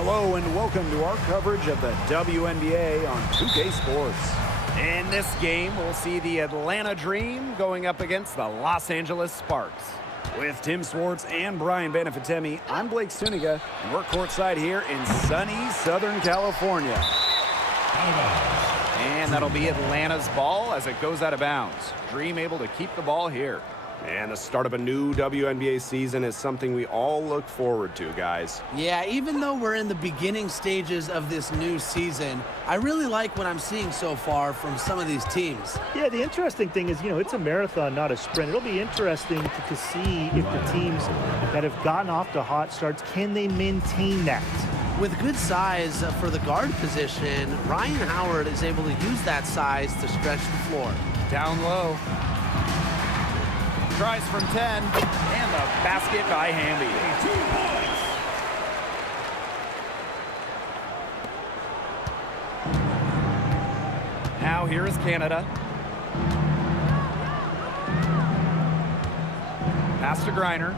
Hello and welcome to our coverage of the WNBA on 2K Sports. In this game, we'll see the Atlanta Dream going up against the Los Angeles Sparks. With Tim Swartz and Brian Banafitemi, I'm Blake Suniga, and we're courtside here in sunny Southern California. And that'll be Atlanta's ball as it goes out of bounds. Dream able to keep the ball here. And the start of a new WNBA season is something we all look forward to, guys. Yeah, even though we're in the beginning stages of this new season, I really like what I'm seeing so far from some of these teams. Yeah, the interesting thing is, it's a marathon, not a sprint. It'll be interesting to see if the teams that have gotten off to hot starts, can they maintain that? With good size for the guard position, Ryan Howard is able to use that size to stretch the floor. Down low. Tries from 10, and the basket by Hamby. 2 points. Now here is Canada. Pass to Griner.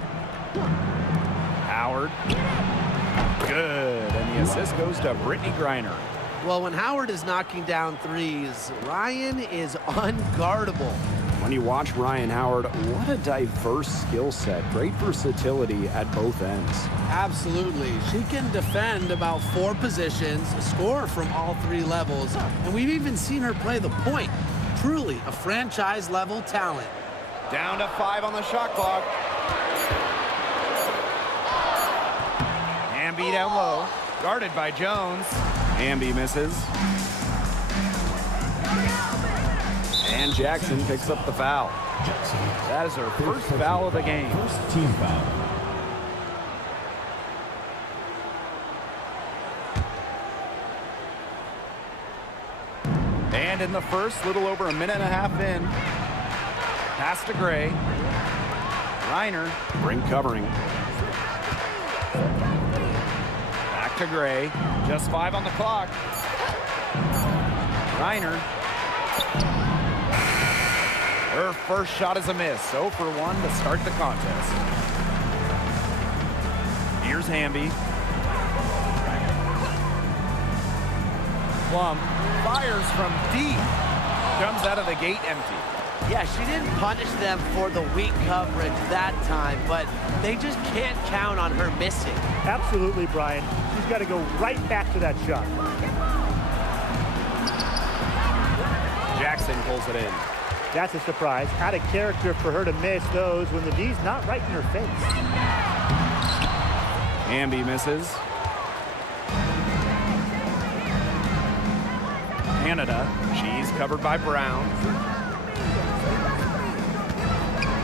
Howard. Good, and the assist goes to Brittney Griner. Well, when Howard is knocking down threes, Ryan is unguardable. When you watch Ryan Howard, what a diverse skill set. Great versatility at both ends. Absolutely. She can defend about 4 positions, score from all 3 levels, and we've even seen her play the point. Truly a franchise-level talent. Down to 5 on the shot clock. Hamby down low, guarded by Jones. Hamby misses. And Jackson picks up the foul. That is her first foul of the game. First team foul. And in the first, little over a minute and a half in. Pass to Gray. Reiner. Ring covering. Back to Gray. Just 5 on the clock. Reiner. Her first shot is a miss. 0 for 1 to start the contest. Here's Hamby. Plum fires from deep. Comes out of the gate empty. Yeah, she didn't punish them for the weak coverage that time, but they just can't count on her missing. Absolutely, Brian. She's got to go right back to that shot. Jackson pulls it in. That's a surprise. Out of character for her to miss those when the D's not right in her face. Hamby misses. Canada. She's covered by Brown.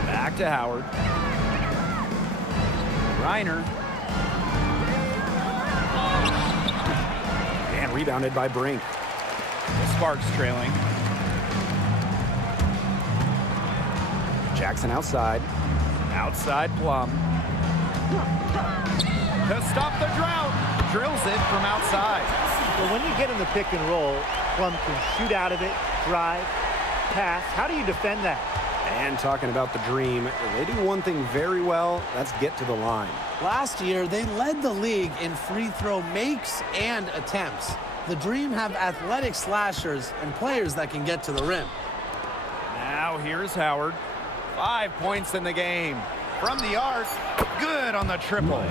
Back to Howard. Reiner. And rebounded by Brink. The Sparks trailing. Jackson outside. Outside Plum. To stop the drought. Drills it from outside. Well, when you get in the pick and roll, Plum can shoot out of it, drive, pass. How do you defend that? And talking about the Dream, they do one thing very well. That's get to the line. Last year, they led the league in free throw makes and attempts. The Dream have athletic slashers and players that can get to the rim. Now here's Howard. 5 points in the game. From the arc, good on the triple.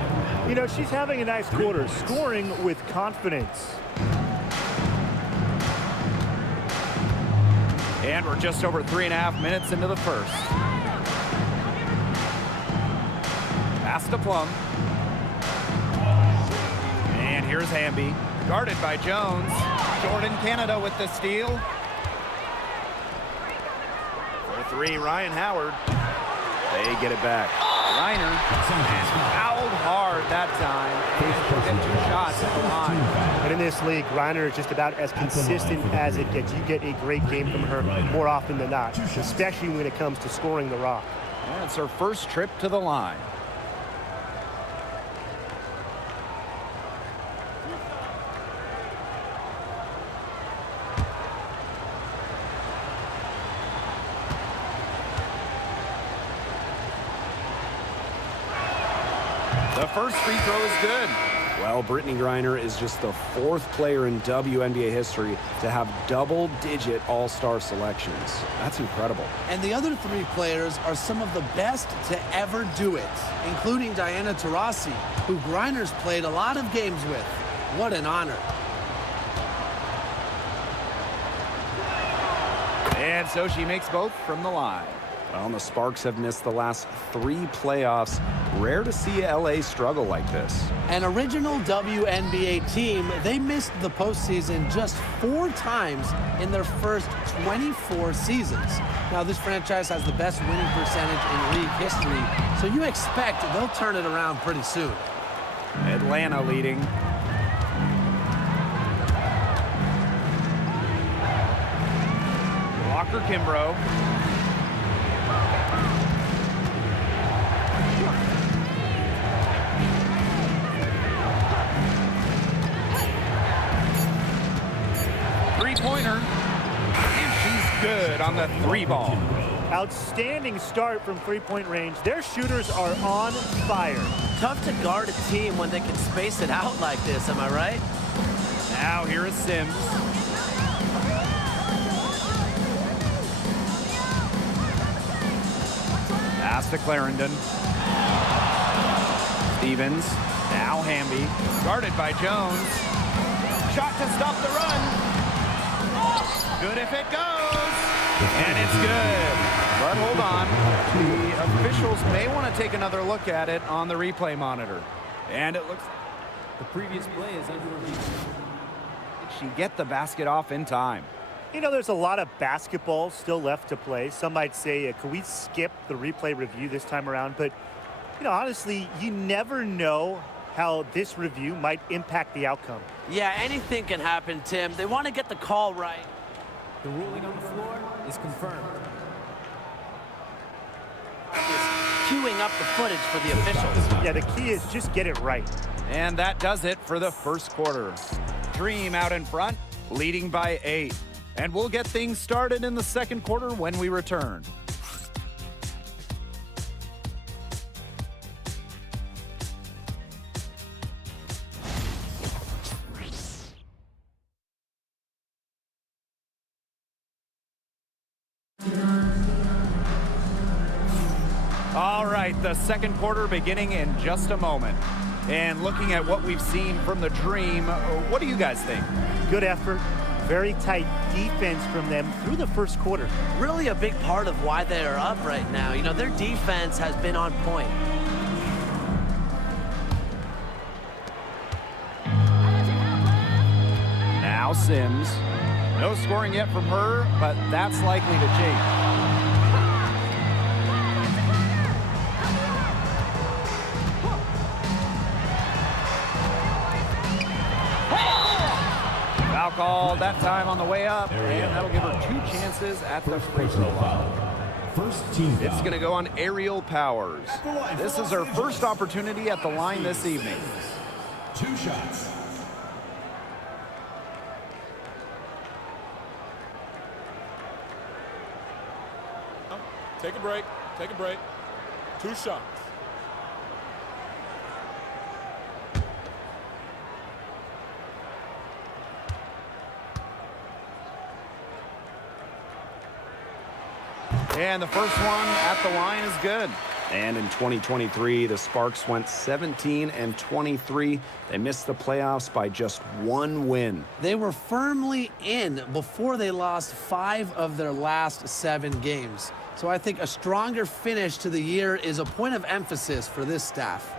She's having a nice quarter, scoring with confidence. And we're just over 3.5 minutes into the first. Pass to Plum. And here's Hamby, guarded by Jones. Jordan Canada with the steal. For 3, Ryan Howard. They get it back. Reiner fouled hard that time. And he'll get 2 shots at the line. But in this league, Reiner is just about as consistent as it gets. You get a great game from her more often than not, especially when it comes to scoring the rock. And it's her first trip to the line. The first free throw is good. Well, Brittany Griner is just the 4th player in WNBA history to have double-digit all-star selections. That's incredible. And the other 3 players are some of the best to ever do it, including Diana Taurasi, who Griner's played a lot of games with. What an honor. And so she makes both from the line. Well, the Sparks have missed the last 3 playoffs. Rare to see LA struggle like this. An original WNBA team, they missed the postseason just 4 times in their first 24 seasons. Now, this franchise has the best winning percentage in league history, so you expect they'll turn it around pretty soon. Atlanta leading. Walker Kimbrough. Three-pointer. And she's good on the 3-ball. Outstanding start from three-point range. Their shooters are on fire. Tough to guard a team when they can space it out like this, am I right? Now here is Sims. Pass to Clarendon. Stevens. Now Hamby. Guarded by Jones. Shot to stop the run. Good if it goes. And it's good. But hold on. The officials may want to take another look at it on the replay monitor. And it looks... The previous play is under review. Did she get the basket off in time? You know, there's a lot of basketball still left to play. Some might say, could we skip the replay review this time around? But, you know, honestly, you never know how this review might impact the outcome. Yeah, anything can happen, Tim. They want to get the call right. The ruling on the floor is confirmed. Queuing up the footage for the officials. Yeah, the key is just get it right. And that does it for the first quarter. Dream out in front, leading by 8. And we'll get things started in the second quarter when we return. All right, the second quarter beginning in just a moment. And looking at what we've seen from the Dream, what do you guys think? Good effort. Very tight defense from them through the first quarter. Really a big part of why they are up right now. You know, their defense has been on point. Now Sims. No scoring yet from her, but that's likely to change. Foul called that time on the way up, and that'll give her 2 chances at the free throw line. First team It's going to go on Aerial Powers. This is her first opportunity at the line this evening. 2 shots. Take a break. Take a break. 2 shots. And the first one at the line is good. And in 2023, the Sparks went 17-23. They missed the playoffs by just 1 win. They were firmly in before they lost 5 of their last 7 games. So I think a stronger finish to the year is a point of emphasis for this staff.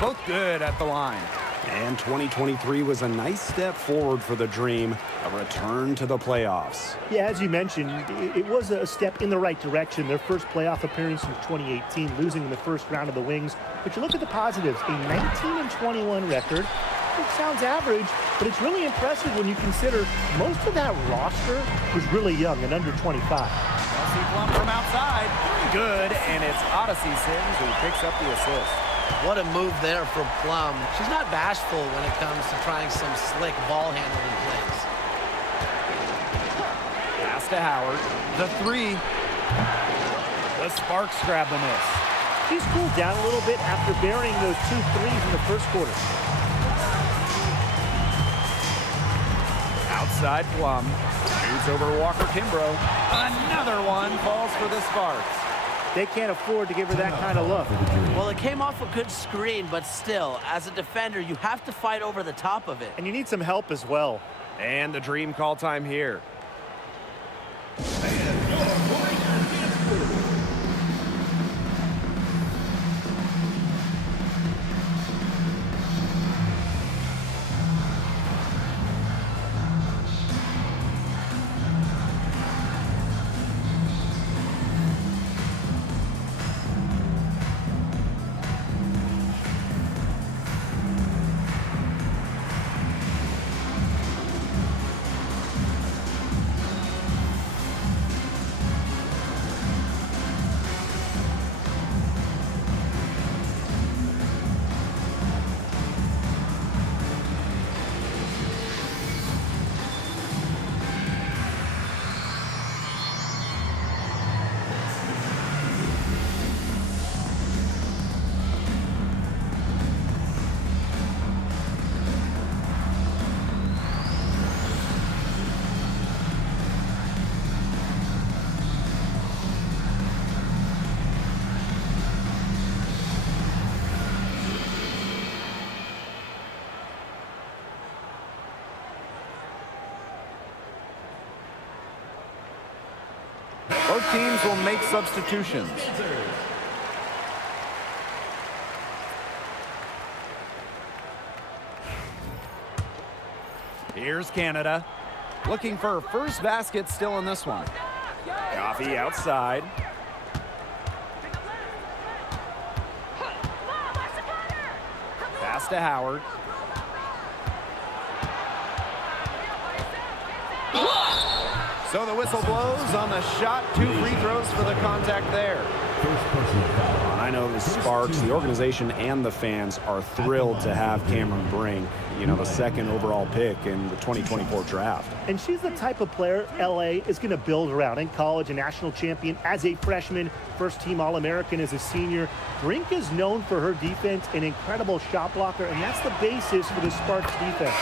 Both good at the line. And 2023 was a nice step forward for the Dream, a return to the playoffs. Yeah, as you mentioned, it was a step in the right direction. Their first playoff appearance in 2018, losing in the first round of the Wings. But you look at the positives, a 19-21 record. It sounds average, but it's really impressive when you consider most of that roster was really young and under 25. Kelsey Plum from outside. Good, and it's Odyssey Sims who picks up the assist. What a move there from Plum. She's not bashful when it comes to trying some slick ball handling plays. Pass to Howard. The 3. The Sparks grab the miss. She's cooled down a little bit after burying those 2 threes in the first quarter. Outside Plum. Shoots over Walker Kimbrough. Another one falls for the Sparks. They can't afford to give her that kind of look. Well, it came off a good screen, but still, as a defender, you have to fight over the top of it. And you need some help as well. And the Dream call time here. Both teams will make substitutions. Here's Canada. Looking for her first basket still in this one. Coffee outside. Pass to Howard. So the whistle blows on the shot. 2 free throws for the contact there. I know the Sparks, the organization, and the fans are thrilled to have Cameron Brink, you know, the 2nd overall pick in the 2024 draft. And she's the type of player LA is going to build around. In college, a national champion as a freshman, first-team All-American as a senior. Brink is known for her defense, an incredible shot blocker, and that's the basis for the Sparks defense.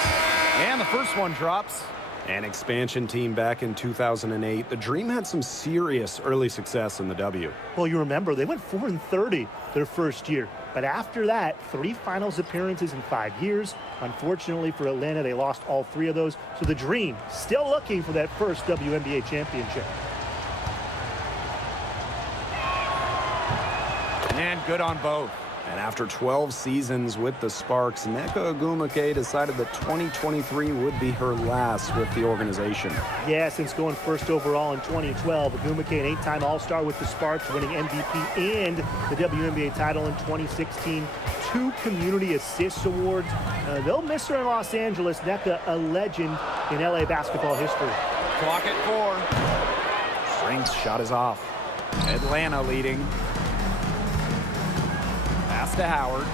And the first one drops. An expansion team back in 2008. The Dream had some serious early success in the W. Well, you remember, they went 4-30 their first year. But after that, 3 finals appearances in 5 years. Unfortunately for Atlanta, they lost all 3 of those. So the Dream still looking for that first WNBA championship. And good on both. And after 12 seasons with the Sparks, Nneka Ogwumike decided that 2023 would be her last with the organization. Yeah, since going first overall in 2012, Ogwumike, an 8-time All-Star with the Sparks, winning MVP and the WNBA title in 2016. 2 Community Assists Awards. They'll miss her in Los Angeles. Nneka, a legend in LA basketball history. Clock at 4. Frank's shot is off. Atlanta leading. Pass to Howard.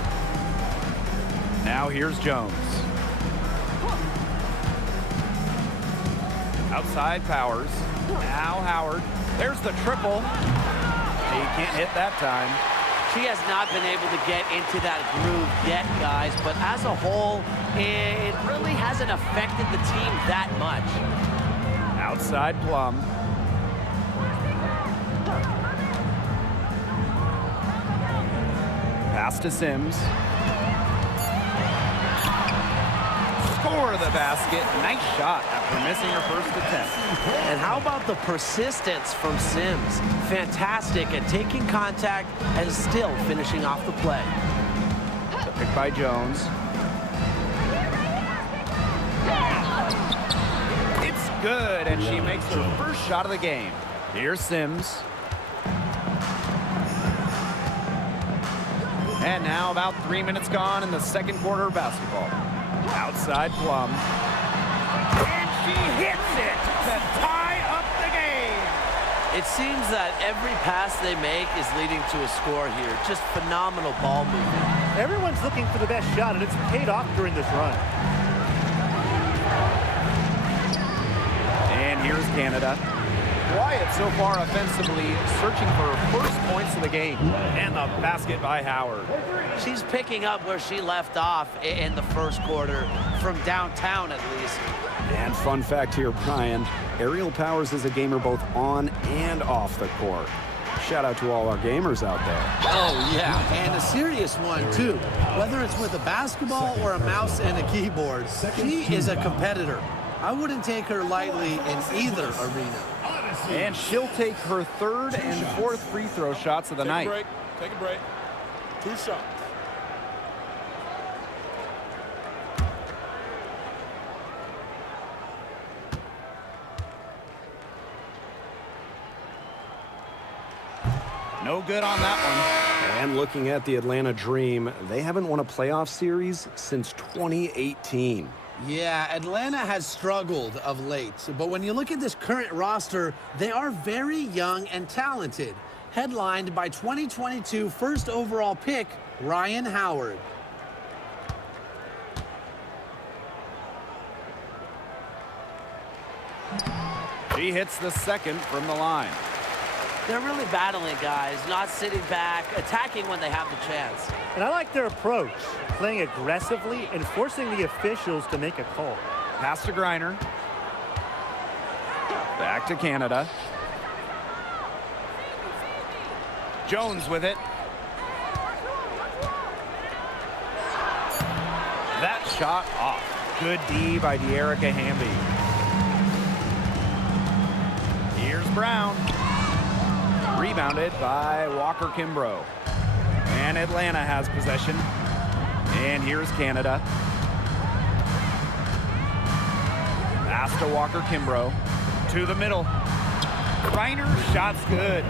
Now here's Jones. Outside Powers. Now Howard. There's the triple. He can't hit that time. She has not been able to get into that groove yet, guys, but as a whole, it really hasn't affected the team that much. Outside Plum. Pass to Sims. Score the basket. Nice shot after missing her first attempt. And how about the persistence from Sims? Fantastic at taking contact and still finishing off the play. The pick by Jones. It's good, and she makes her first shot of the game. Here's Sims. And now about 3 minutes gone in the second quarter of basketball. Outside Plum. And she hits it to tie up the game. It seems that every pass they make is leading to a score here. Just phenomenal ball movement. Everyone's looking for the best shot, and it's paid off during this run. And here's Canada. quiet so far offensively, searching for first points of the game. And the basket by Howard. She's picking up where she left off in the first quarter, from downtown at least. And fun fact here, Brian, Aerial Powers is a gamer both on and off the court. Shout out to all our gamers out there. Oh, yeah, and a serious one, too. Whether it's with a basketball or a mouse and a keyboard, she is a competitor. I wouldn't take her lightly in either arena. And she'll take her third and fourth free throw shots of the night. Take a break. 2 shots. No good on that one. And looking at the Atlanta Dream, they haven't won a playoff series since 2018. Yeah, Atlanta has struggled of late, but when you look at this current roster, they are very young and talented, headlined by 2022 first overall pick, Rhyne Howard. She hits the second from the line. They're really battling, guys, not sitting back, attacking when they have the chance. And I like their approach, playing aggressively and forcing the officials to make a call. Pass to Griner. Back to Canada. Jones with it. That shot off. Good D by De'Erica Hamby. Here's Brown. Rebounded by Walker Kimbrough. And Atlanta has possession. And here's Canada. Pass to Walker Kimbrough. To the middle. Griner, shot's good.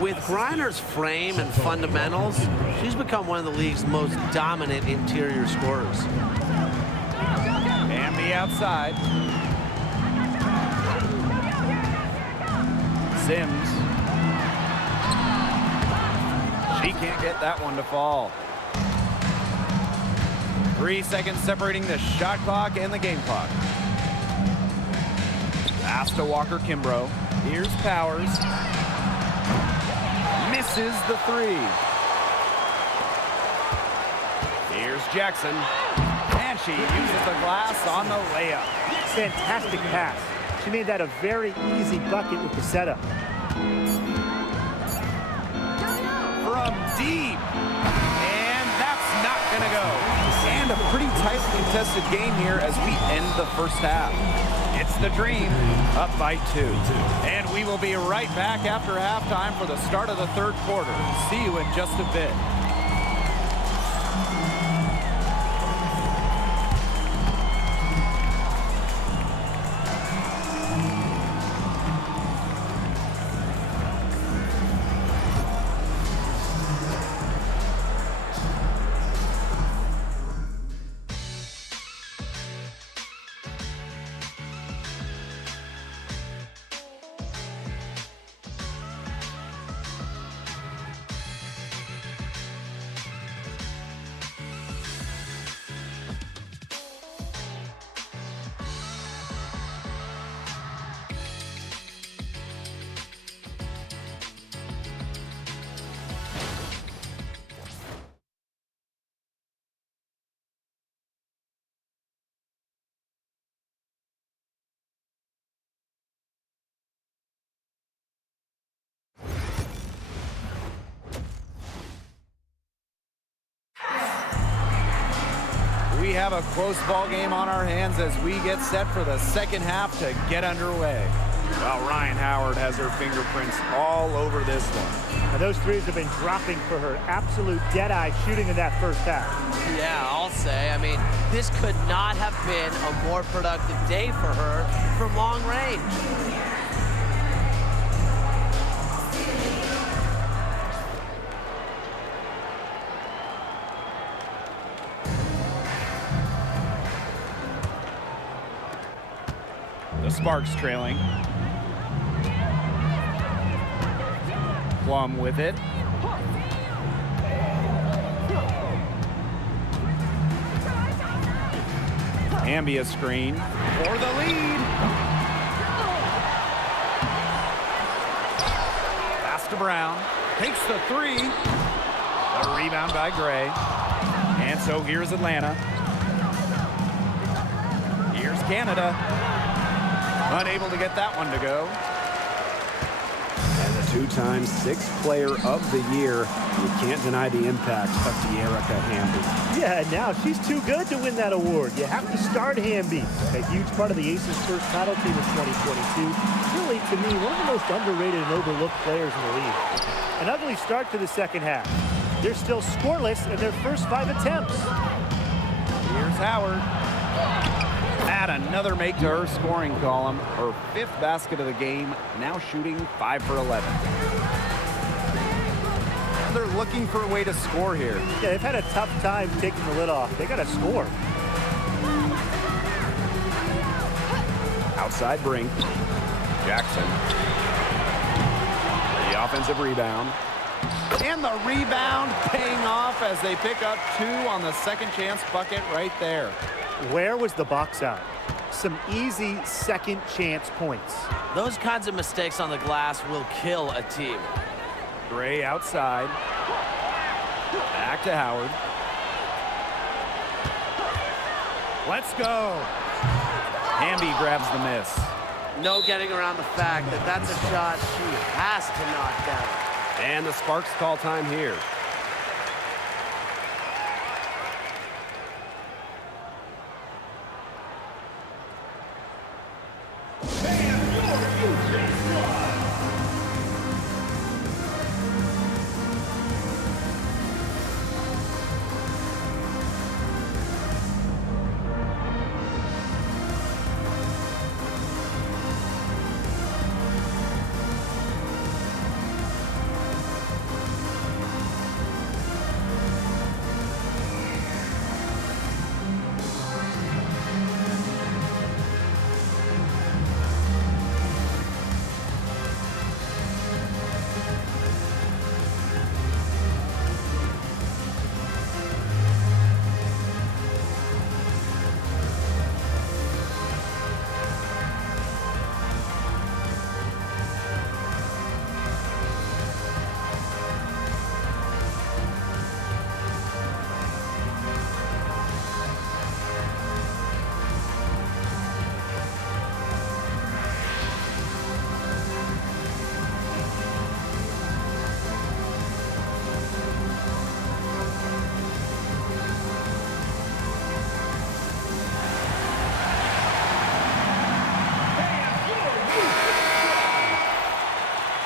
With Griner's frame and fundamentals, she's become one of the league's most dominant interior scorers. And the outside. Sims. She can't get that one to fall. 3 seconds separating the shot clock and the game clock. Pass to Walker Kimbrough. Here's Powers. Misses the 3. Here's Jackson. And she uses the glass on the layup. Fantastic pass. She made that a very easy bucket with the setup. From deep. And that's not going to go. And a pretty tightly contested game here as we end the first half. It's the Dream up by 2. And we will be right back after halftime for the start of the third quarter. See you in just a bit. We have a close ball game on our hands as we get set for the second half to get underway. Well, Rhyne Howard has her fingerprints all over this one. And those threes have been dropping for her. Absolute dead-eye shooting in that first half. Yeah, I'll say. I mean, this could not have been a more productive day for her from long range. The Sparks trailing. Plum with it. Ambia screen for the lead. Brown. Takes the three. The rebound by Gray. And so here's Atlanta. Here's Canada. Unable to get that one to go. And the two-time sixth player of the year, you can't deny the impact of De'Erica Hamby. Yeah, now she's too good to win that award. You have to start Hamby. A huge part of the Aces' first title team in 2022. Really, to me, one of the most underrated and overlooked players in the league. An ugly start to the second half. They're still scoreless in their first 5 attempts. Here's Howard. Add another make to her scoring column. Her 5th basket of the game, now shooting 5 for 11. And they're looking for a way to score here. Yeah, they've had a tough time taking the lid off. They got to score. Outside Brink. Jackson. The offensive rebound. And the rebound paying off as they pick up 2 on the second chance bucket right there. Where was the box out? Some easy second chance points. Those kinds of mistakes on the glass will kill a team. Gray outside. Back to Howard. Let's go. Hamby grabs the miss. No getting around the fact that that's a shot she has to knock down. And the Sparks call time here.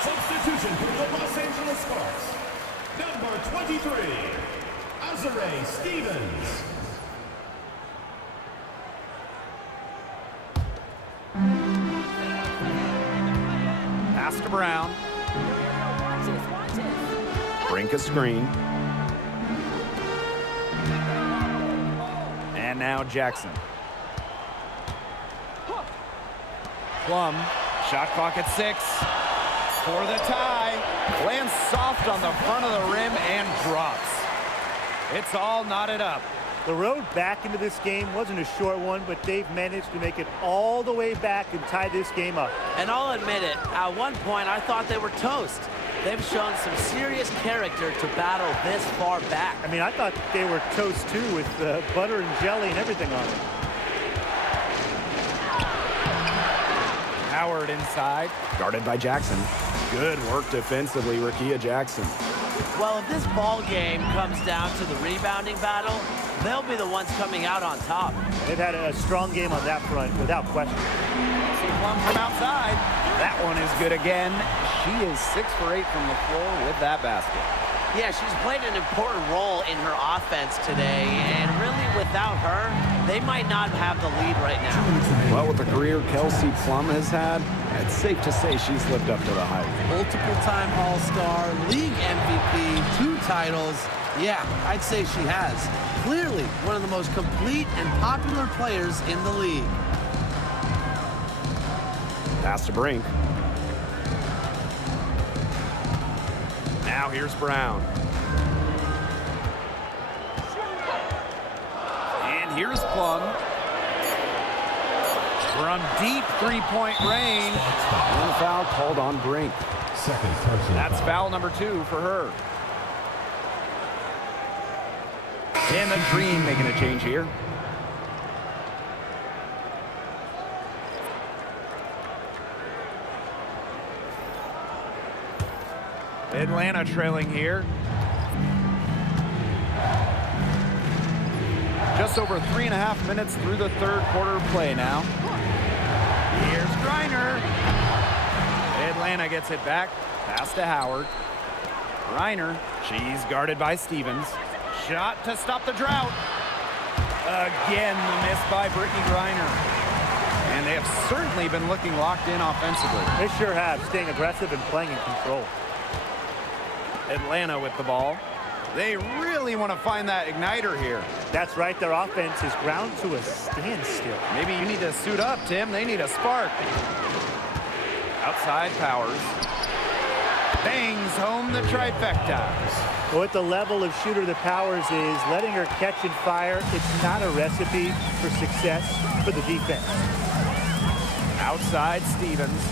Substitution for the Los Angeles Sparks. Number 23, Azurá Stevens. Pass to Brown. Brink a screen. And now Jackson. Plum. Shot clock at 6. For the tie. Lands soft on the front of the rim and drops. It's all knotted up. The road back into this game wasn't a short one, but they've managed to make it all the way back and tie this game up. And I'll admit it, at one point I thought they were toast. They've shown some serious character to battle this far back. I mean, I thought they were toast too, with butter and jelly and everything on it. Howard inside. Guarded by Jackson. Good work defensively, Rickea Jackson. Well, if this ball game comes down to the rebounding battle, they'll be the ones coming out on top. They've had a strong game on that front, without question. See Plum from outside. That one is good again. She is 6 for 8 from the floor with that basket. Yeah, she's played an important role in her offense today, and really without her, they might not have the lead right now. Well, with the career Kelsey Plum has had, it's safe to say she's lived up to the hype. Multiple-time All-Star, league MVP, 2 titles. Yeah, I'd say she has. Clearly one of the most complete and popular players in the league. Pass to Brink. Now here's Brown. And here's Plum. From deep three-point range. And a foul called on Brink. Second personal That's foul number 2 for her. And the Dream making a change here. Atlanta trailing here. Just over 3.5 minutes through the third quarter play now. Here's Griner. Atlanta gets it back. Pass to Howard. Griner. She's guarded by Stevens. Shot to stop the drought. Again, the miss by Brittany Griner. And they have certainly been looking locked in offensively. They sure have, staying aggressive and playing in control. Atlanta with the ball. They really want to find that igniter here. That's right, their offense is ground to a standstill. Maybe you need to suit up, Tim. They need a spark. Outside Powers. Bangs home the trifecta. Well, with the level of shooter that Powers is, letting her catch and fire, it's not a recipe for success for the defense. Outside Stevens.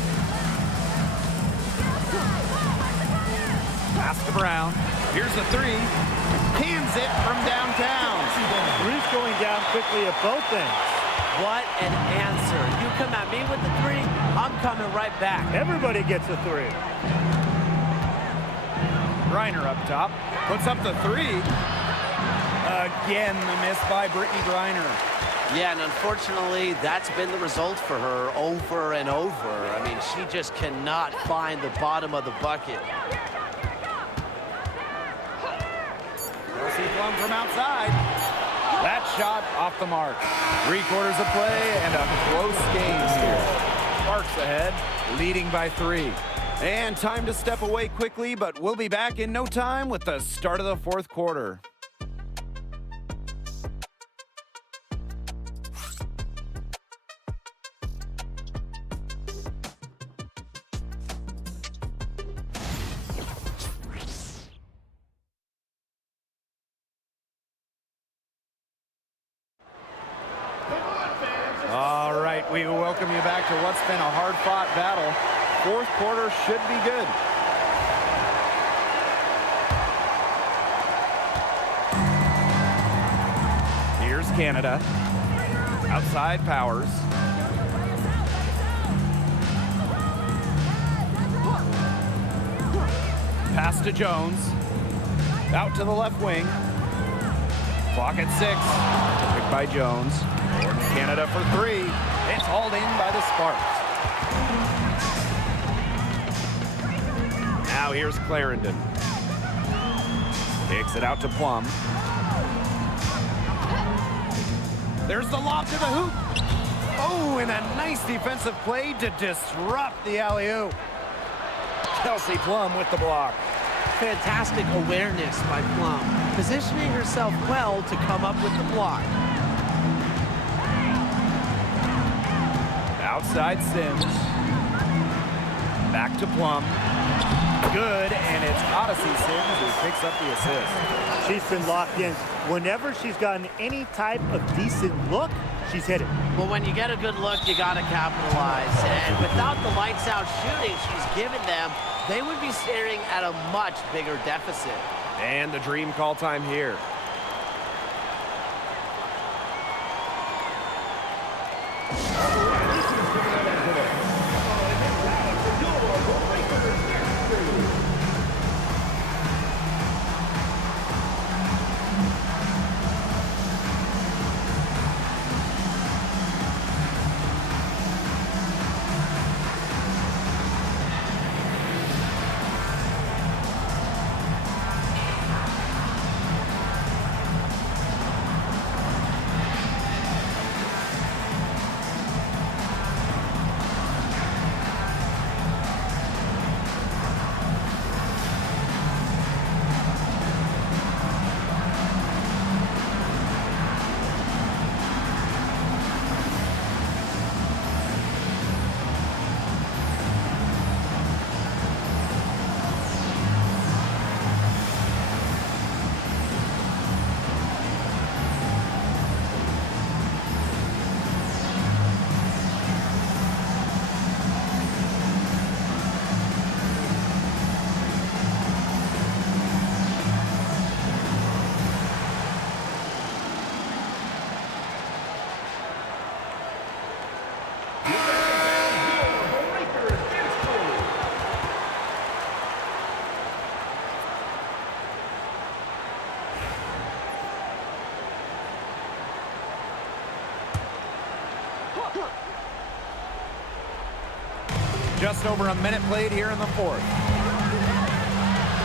Pass to Brown. Here's the 3. Cans it from downtown. Ruth going down quickly at both ends. What an answer. You come at me with the 3, I'm coming right back. Everybody gets a 3. Griner up top. Puts up the 3. Again, the miss by Brittany Griner. Yeah, and unfortunately, that's been the result for her over and over. I mean, she just cannot find the bottom of the bucket. Kelsey Plum from outside. That shot off the mark. 3 quarters of play and a close game here. Sparks ahead, leading by 3. And time to step away quickly, but we'll be back in no time with the start of the fourth quarter. All right, we welcome you back to what's been a hard-fought battle. Fourth quarter should be good. Here's Canada. Outside Powers. Pass to Jones. Out to the left wing. Clock at 6. Picked by Jones. Canada for 3. It's hauled in by the Sparks. Now here's Clarendon. Kicks it out to Plum. There's the lob to the hoop. Oh, and a nice defensive play to disrupt the alley-oop. Kelsey Plum with the block. Fantastic awareness by Plum, positioning herself well to come up with the block. Outside Sims. Back to Plum. Good, and it's Odyssey Sims who picks up the assist. She's been locked in. Whenever she's gotten any type of decent look, she's hit it. Well, when you get a good look, you got to capitalize. And without the lights-out shooting she's given them, they would be staring at a much bigger deficit. And the Dream call time here. Just over a minute played here in the fourth.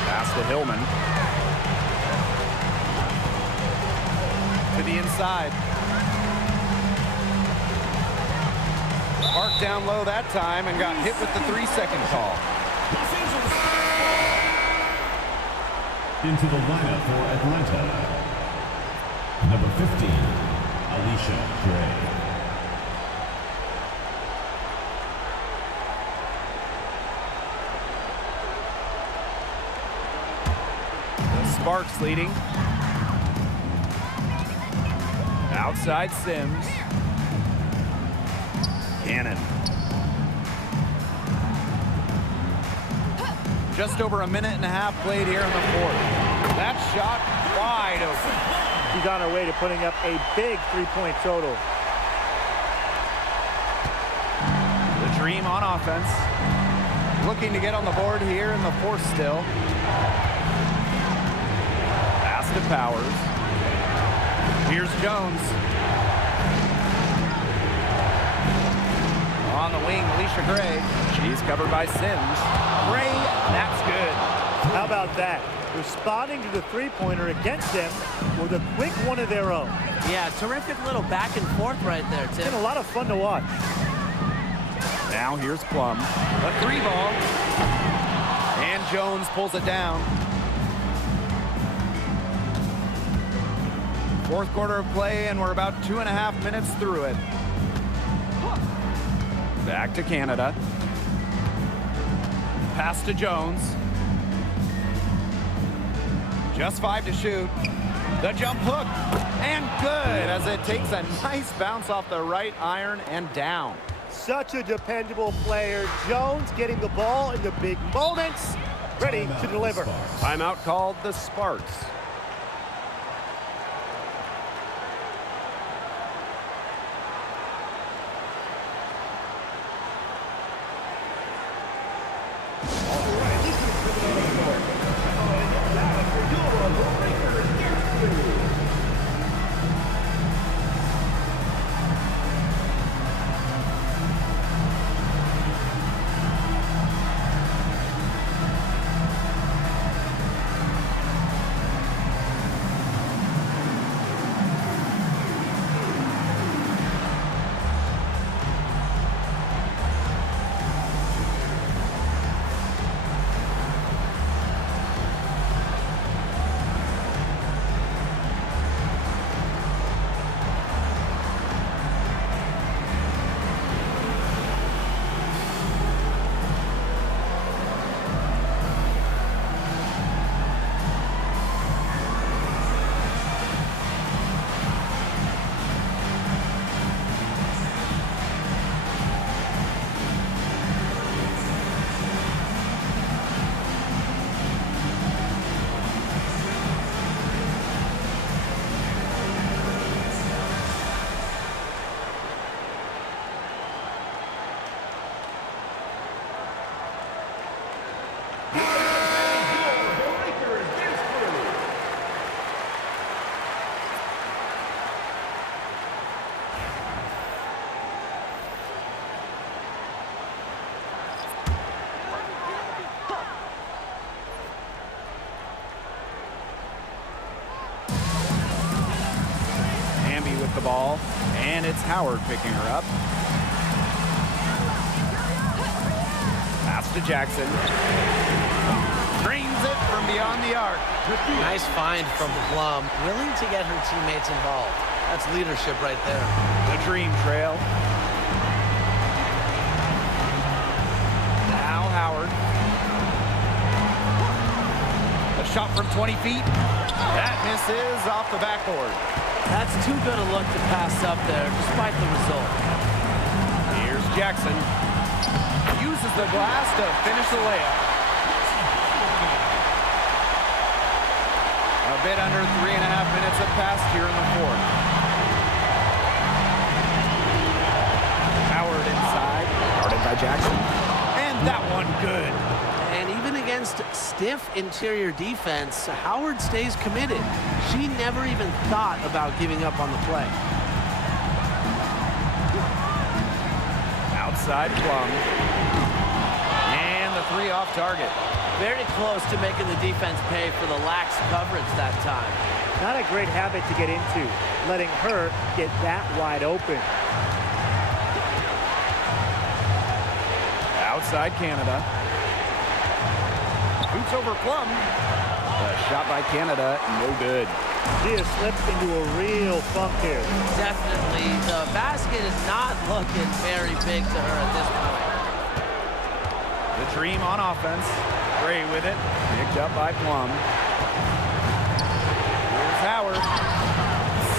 Pass to Hillman. To the inside. Marked down low that time and got hit with the 3-second call. Into the lineup for Atlanta. Number 15, Alicia Gray. Sparks leading. Outside Sims. Cannon. Just over a minute and a half played here in the fourth. That shot wide open. She's on her way to putting up a big three-point total. The Dream on offense. Looking to get on the board here in the fourth still. Pass to Powers. Here's Jones. On the wing, Alicia Gray. She's covered by Sims. Gray, that's good. How about that? Responding to the three-pointer against them with a quick one of their own. Yeah, terrific little back and forth right there, It's Tim. been a lot of fun to watch. Now here's Plum. A 3-ball. And Jones pulls it down. Fourth quarter of play, and we're about 2.5 minutes through it. Back to Canada. Pass to Jones. Just 5 to shoot. The jump hook. And good as it takes a nice bounce off the right iron and down. Such a dependable player. Jones getting the ball in the big moments, ready to deliver. Timeout called the Sparks. The ball, and it's Howard picking her up. Pass to Jackson. Drains it from beyond the arc. Nice find from Plum, willing to get her teammates involved. That's leadership right there. The Dream trail. Now Howard. A shot from 20 feet. That misses off the backboard. That's too good a look to pass up there, despite the result. Here's Jackson. Uses the glass to finish the layup. A bit under 3.5 minutes have passed here in the fourth. Howard inside. Guarded by Jackson. And that one good. And even against stiff interior defense, Howard stays committed. She never even thought about giving up on the play. outside Plum. And the three off target. Very close to making the defense pay for the lax coverage that time. Not a great habit to get into, letting her get that wide open. Outside Canada. Boots over Plum. The shot by Canada, no good. She has slipped into a real funk here. Definitely. The basket is not looking very big to her at this point. The Dream on offense. Gray with it. Picked up by Plum. Here's Howard.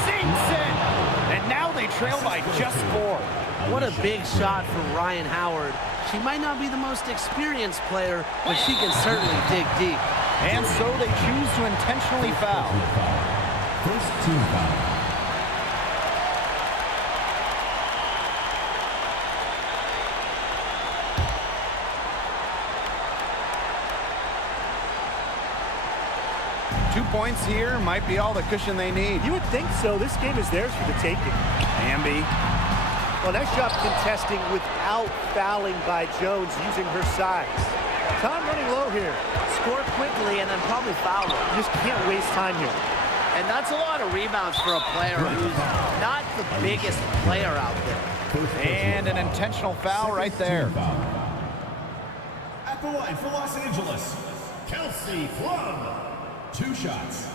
Sinks it! And now they trail by just 4. What a big shot from Ryan Howard. She might not be the most experienced player, but she can certainly dig deep. And so they choose to intentionally foul. First team foul. Points here might be all the cushion they need. You would think so. This game is theirs for the taking. Amby. Well, nice job contesting without fouling by Jones using her size. Time running low here. Score quickly and then probably foul her. You just can't waste time here. And that's a lot of rebounds for a player who's not the biggest player out there. And an intentional foul right there. At the line for Los Angeles, Kelsey Plum. 2 shots.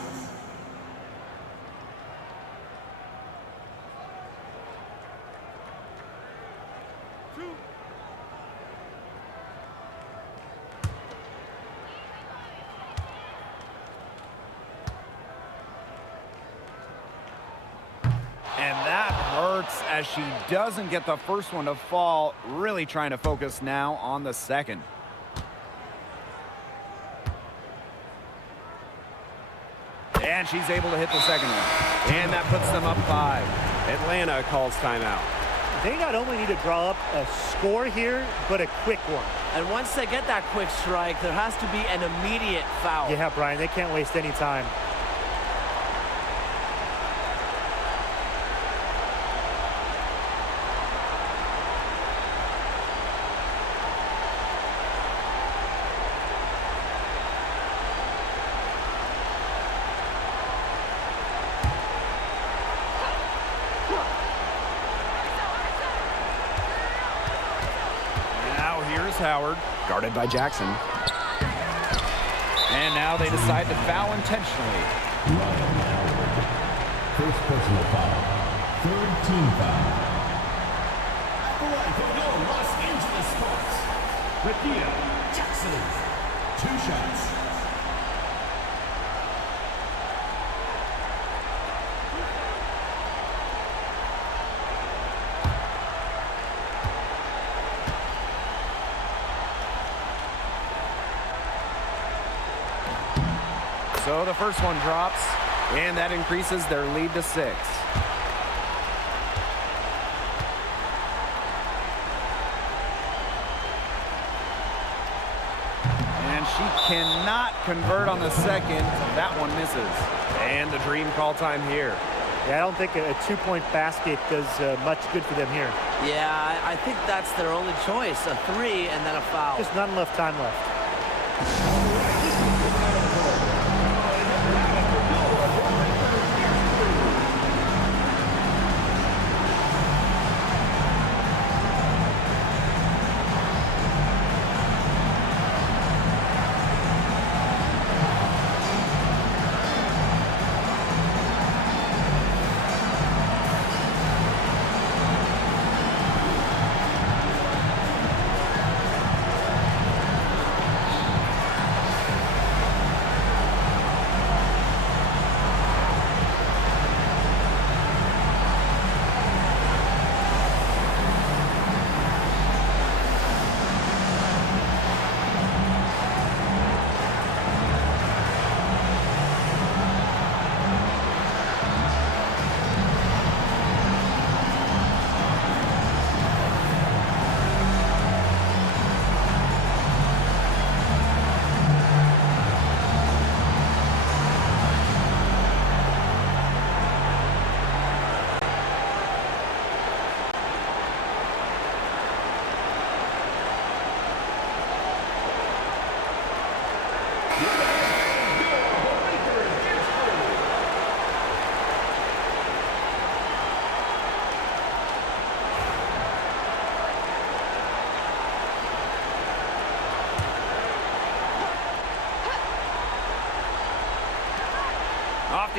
And that hurts as she doesn't get the first one to fall. Really trying to focus now on the second. And she's able to hit the second one. And that puts them up 5. Atlanta calls timeout. They not only need to draw up a score here, but a quick one. And once they get that quick strike, there has to be an immediate foul. Yeah, Brian, they can't waste any time. Howard, guarded by Jackson. And now they decide to foul intentionally. Ryan Howard. First personal foul. Third team foul. At the line for your Los Angeles Sparks, Rakia Jackson. 2 shots. So the first one drops, and that increases their lead to 6. And she cannot convert on the second. That one misses. And the Dream call time here. Yeah, I don't think a 2-point basket does much good for them here. Yeah, I think that's their only choice, a 3 and then a foul. Just not enough time left.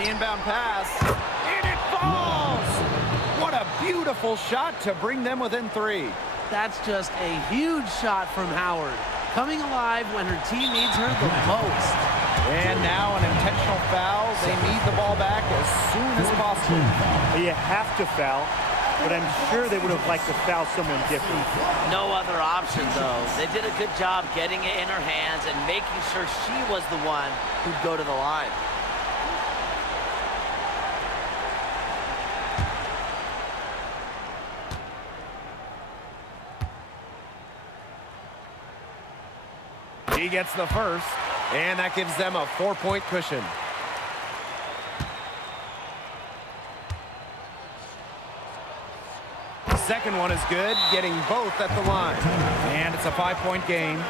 the inbound pass. And it falls! What a beautiful shot to bring them within 3. That's just a huge shot from Howard, coming alive when her team needs her the most. And now an intentional foul. They need the ball back as soon as possible. You have to foul, but I'm sure they would have liked to foul someone different. No other option, though. They did a good job getting it in her hands and making sure she was the one who'd go to the line. He gets the first, and that gives them a 4-point cushion. The second one is good, getting both at the line. And it's a 5-point game.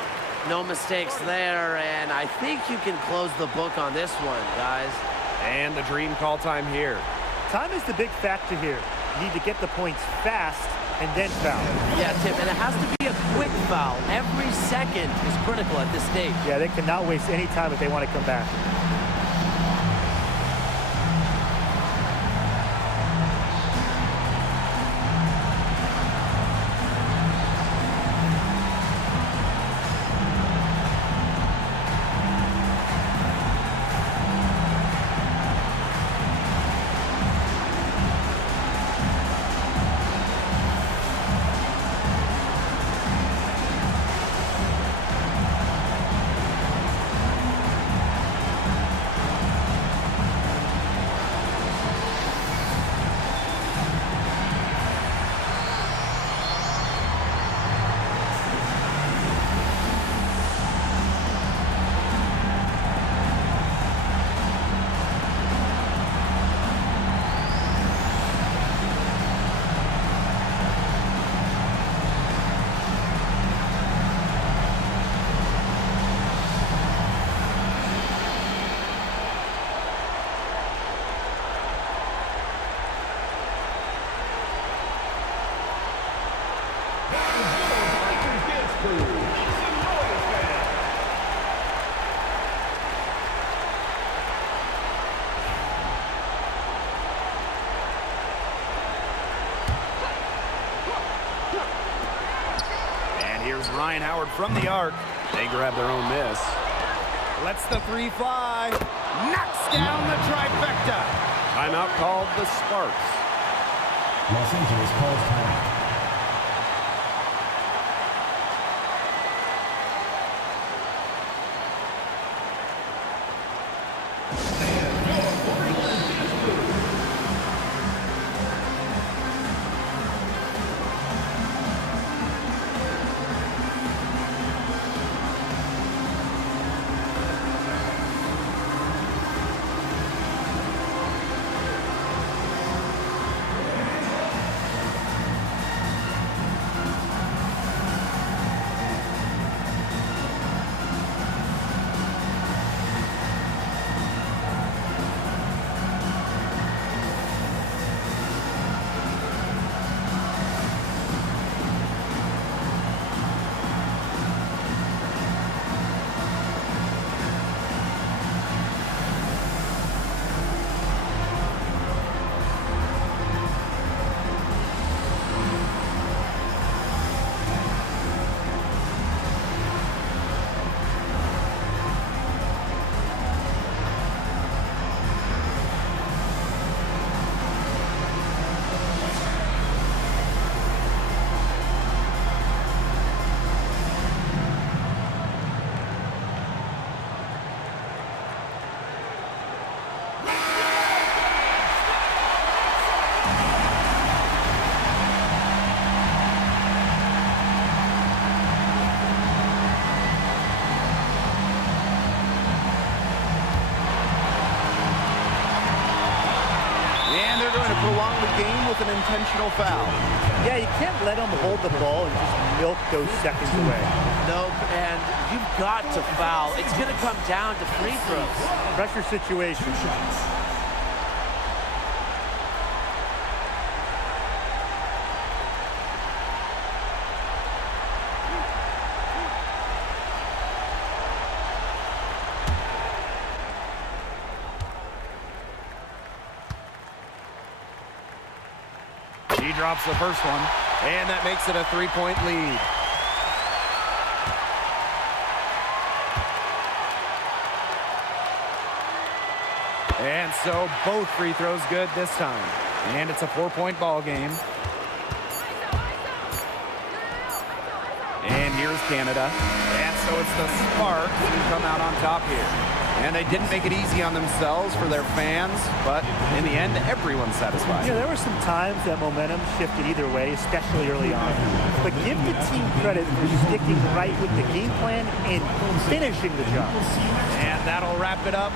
No mistakes there, and I think you can close the book on this one, guys. And the dream call time here. Time is the big factor here. You need to get the points fast and then foul. Yeah, Tim, and it has to be a quick foul. Every second is critical at this stage. Yeah, they cannot waste any time if they want to come back. Here's Ryan Howard from the arc. They grab their own miss. Lets the 3 fly. Knocks down the trifecta. Timeout called the Sparks. Los Angeles calls timeout. Prolong the game with an intentional foul. Yeah, you can't let them hold the ball and just milk those seconds away. Nope, and you've got to foul. It's going to come down to free throws. Pressure situation. He drops the first one, and that makes it a 3-point lead. And so both free throws good this time. And it's a 4-point ball game. And here's Canada. And so it's the Sparks who come out on top here. And they didn't make it easy on themselves for their fans, but in the end, everyone's satisfied. Yeah, there were some times that momentum shifted either way, especially early on. But give the team credit for sticking right with the game plan and finishing the job. And that'll wrap it up.